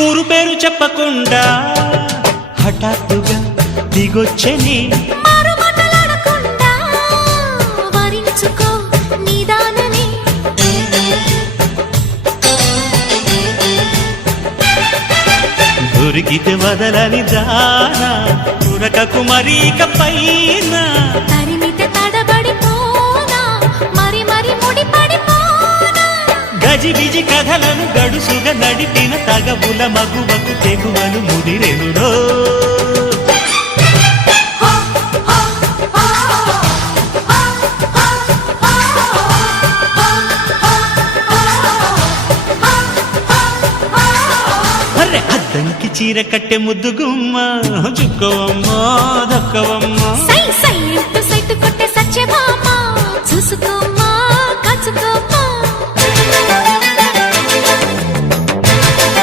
ఊరు పేరు చెప్పకుండా హఠాత్తుగా దిగొచ్చని దొరికితే వదలని దానా ఉరకకు మరీక పైన తరిమితే తడబడిపోనా మరి మరి ముడిపడిపోనా గజిబిజి కథలను గడుసుగా నడిపిన తగవుల మగువకు తెగువలు ముదిరెనురో అద్దంకి చీర కట్టె ముద్దుగుమ్మ చుక్కవమ్మ దక్కవమ్మ సై సై సైటు కొట్టే సత్యభామ చూసుకోమ్మా